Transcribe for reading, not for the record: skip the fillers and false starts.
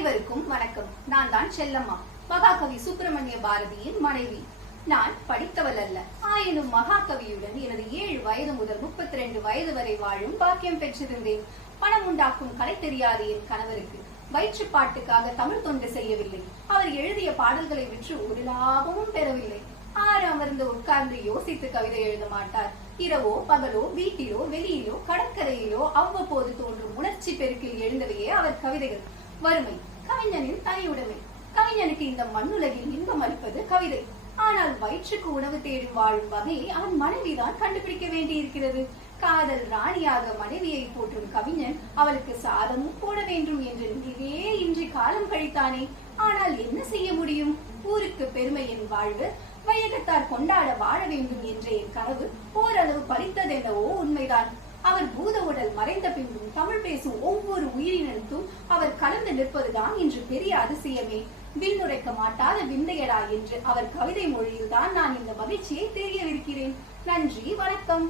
அனைவருக்கும் வணக்கம். நான் தான் செல்லம்மா, மகாகவி சுப்பிரமணிய பாரதியின் மனைவி. நான் படித்தவள் அல்ல, ஆயினும் மகாகவியுடன் எனது 7 வயது முதல் 32 வயது வரை வாழும் பாக்கியம் பெற்றிருந்தேன். பணம் உண்டாக்கும் கலை தெரியாது என் கணவருக்கு. வயிற்றுப்பாட்டுக்காக தமிழ் தொண்டு செய்யவில்லை. அவர் எழுதிய பாடல்களை விற்று ஒரு லாபமும் பெறவில்லை. அமர்ந்து உட்கார்ந்து யோசித்து கவிதை எழுத மாட்டார். இரவோ பகலோ, வீட்டிலோ வெளியிலோ கடற்கரையிலோ அவ்வப்போது தோன்றும் உணர்ச்சி பெருக்கில் எழுந்தவையே அவர் கவிதைகள். வறுமை கவிஞனின் தனியுடைமை. கவிஞனுக்கு இந்த மண்ணுலகில் இன்பம் அளிப்பது கவிதை. ஆனால் வயிற்றுக்கு உணவு தேடும் வாழும் வகையை அவன் மனைவிதான் கண்டுபிடிக்க வேண்டியிருக்கிறது. காதல் ராணியாக மனைவியை போற்றும் கவிஞன் அவளுக்கு சாதமும் போட வேண்டும் என்று நினைவே இன்றி காலம் கழித்தானே. ஆனால் என்ன செய்ய முடியும்? ஊருக்கு பெருமை என் வாழ்வு, வையகத்தார் கொண்டாட வாழ வேண்டும் என்ற என் கனவு ஓரளவு பலித்ததென்னவோ உண்மைதான். அவர் பூத உடல் மறைந்த பின்பும் தமிழ் பேசும் ஒவ்வொரு உயிரினருக்கும் அவர் கலந்து நிற்பதுதான் இன்று பெரிய அதிசயமே. விண்ணுரைக்க மாட்டாத விந்தையடா என்று அவர் கவிதை மொழியில் தான் நான் இந்த மகிழ்ச்சியை தெரியவிருக்கிறேன். நன்றி, வணக்கம்.